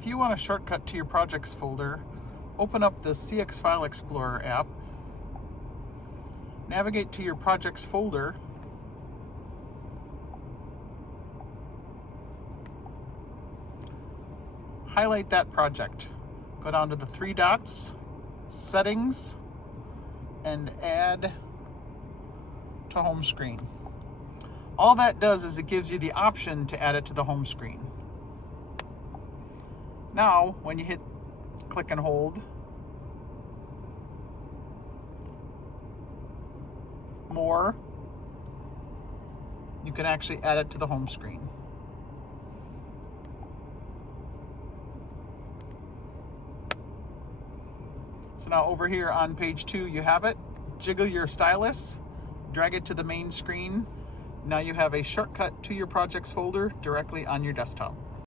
if you want a shortcut to your projects folder, open up the CX File Explorer app, navigate to your projects folder, highlight that project, go down to the three dots, settings, and add to home screen. All that does is it gives you the option to add it to the home screen. Now, when you hit click and hold, more, you can actually add it to the home screen. So now over here on page 2, you have it. Jiggle your stylus, drag it to the main screen. Now you have a shortcut to your projects folder directly on your desktop.